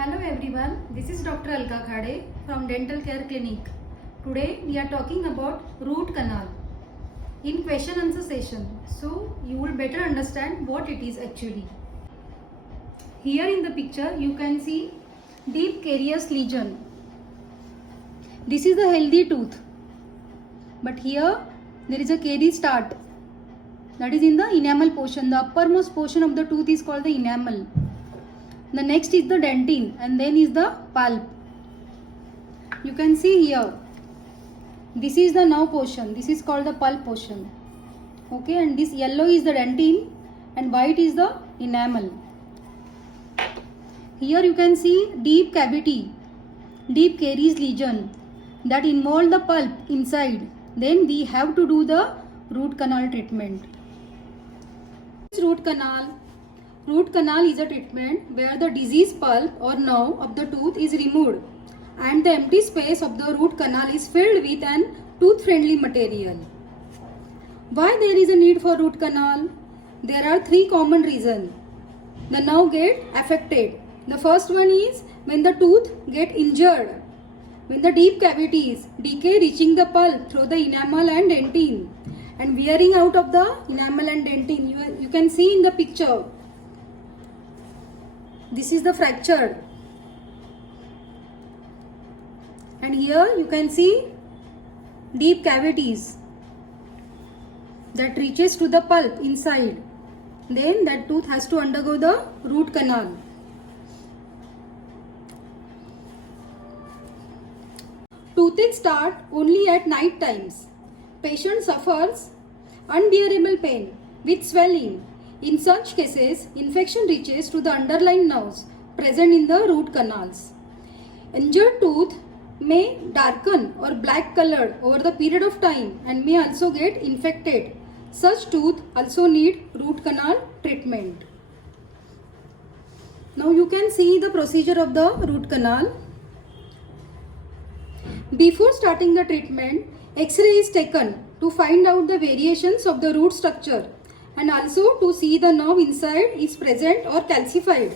Hello everyone, this is Dr. Alka Khade from Dental Care Clinic. Today we are talking about root canal in question answer session. So you will better understand what it is actually. Here in the picture you can see deep carious lesion. This is a healthy tooth, but here there is a caries start, that is in the enamel portion. The uppermost portion of the tooth is called the enamel. The next is the dentine and then is the pulp. You can see here, this is the nerve portion, this is called the pulp portion. Okay, and this yellow is the dentine and white is the enamel. Here you can see deep cavity, deep caries lesion that involve the pulp inside. Then we have to do the root canal treatment. Root canal. Root canal is a treatment where the diseased pulp or nerve of the tooth is removed and the empty space of the root canal is filled with an tooth-friendly material. Why there is a need for root canal? There are three common reasons. The nerve get affected. The first one is when the tooth get injured, when the deep cavities decay reaching the pulp through the enamel and dentine and wearing out of the enamel and dentine. You can see in the picture. This is the fractured, and here you can see deep cavities that reaches to the pulp inside. Then that tooth has to undergo the root canal. Toothache start only at night times. Patient suffers unbearable pain with swelling. In such cases, infection reaches to the underlying nerves present in the root canals. Injured tooth may darken or black colored over the period of time and may also get infected. Such tooth also need root canal treatment. Now you can see the procedure of the root canal. Before starting the treatment, X-ray is taken to find out the variations of the root structure and also to see the nerve inside is present or calcified.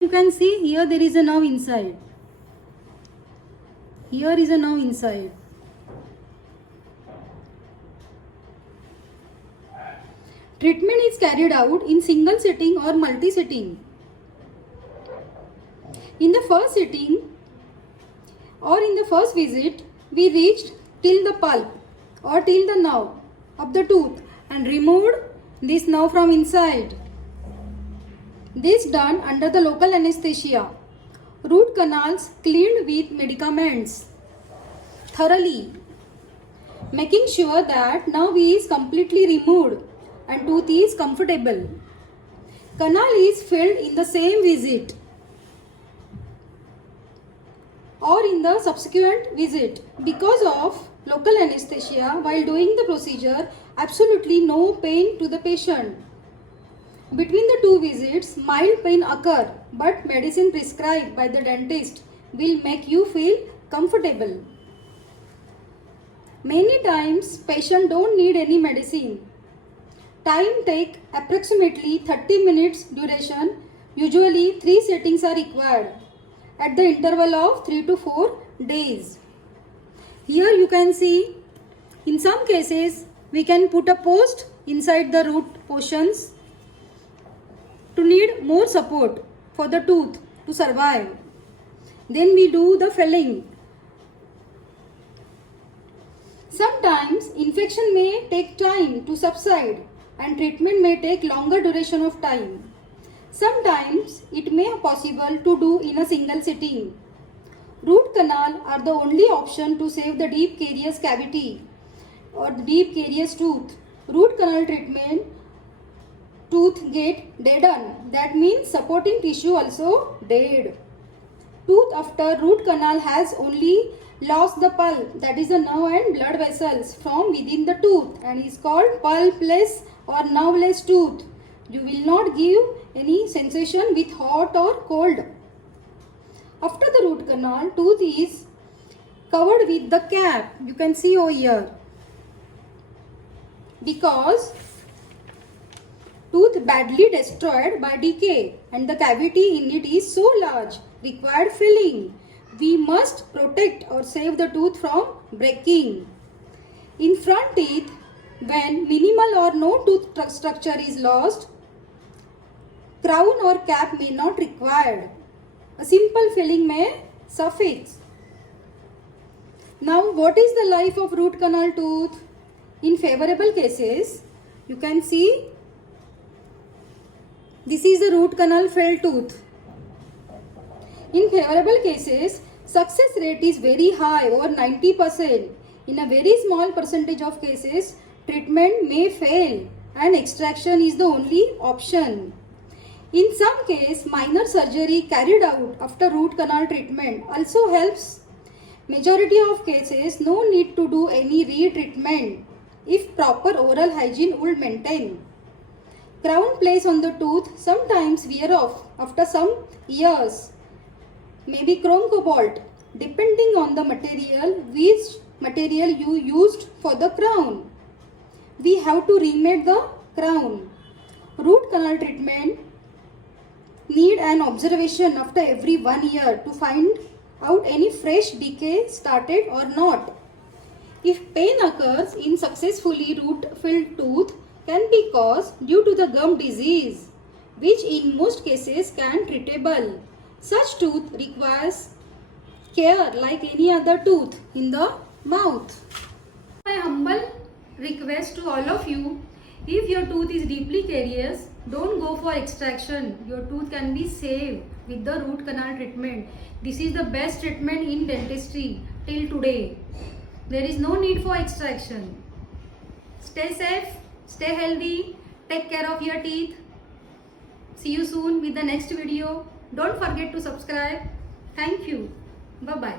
You can see here there is a nerve inside. Here is a nerve inside. Treatment is carried out in single sitting or multi-sitting. In the first sitting or in the first visit, we reached till the pulp or till the nerve of the tooth and removed this nerve from inside. This done under the local anesthesia. Root canals cleaned with medicaments thoroughly, making sure that nerve is completely removed and tooth is comfortable. Canal is filled in the same visit or in the subsequent visit. Because of local anesthesia, while doing the procedure, absolutely no pain to the patient. Between the two visits, mild pain occur, but medicine prescribed by the dentist will make you feel comfortable. Many times, patient don't need any medicine. Time take approximately 30 minutes duration. Usually 3 sittings are required at the interval of 3 to 4 days. Here you can see, in some cases, we can put a post inside the root portions to need more support for the tooth to survive. Then we do the filling. Sometimes infection may take time to subside and treatment may take longer duration of time. Sometimes it may be possible to do in a single sitting. Root canal are the only option to save the deep carious cavity or the deep carious tooth. Root canal treatment, tooth get deadened. That means supporting tissue also dead. Tooth after root canal has only lost the pulp, that is the nerve and blood vessels from within the tooth, and is called pulpless or nerveless tooth. You will not give any sensation with hot or cold. After the root canal, tooth is covered with the cap. You can see over here. Because tooth badly destroyed by decay and the cavity in it is so large, required filling. We must protect or save the tooth from breaking. In front teeth, when minimal or no tooth structure is lost, crown or cap may not required. A simple filling may suffice. Now, what is the life of root canal tooth? In favorable cases, you can see this is the root canal filled tooth. In favorable cases, success rate is very high, over 90%. In a very small percentage of cases, treatment may fail and extraction is the only option. In some case, minor surgery carried out after root canal treatment also helps. Majority of cases, no need to do any retreatment if proper oral hygiene would maintain. Crown placed on the tooth sometimes wear off after some years. Maybe chrome cobalt, depending on the material, which material you used for the crown. We have to remake the crown. Root canal treatment need an observation after every 1 year to find out any fresh decay started or not. If pain occurs in successfully root-filled tooth can be caused due to the gum disease, which in most cases can treatable. Such tooth requires care like any other tooth in the mouth. My humble request to all of you, if your tooth is deeply carious, don't go for extraction. Your tooth can be saved with the root canal treatment. This is the best treatment in dentistry till today. There is no need for extraction. Stay safe, stay healthy, take care of your teeth. See you soon with the next video. Don't forget to subscribe. Thank you. Bye-bye.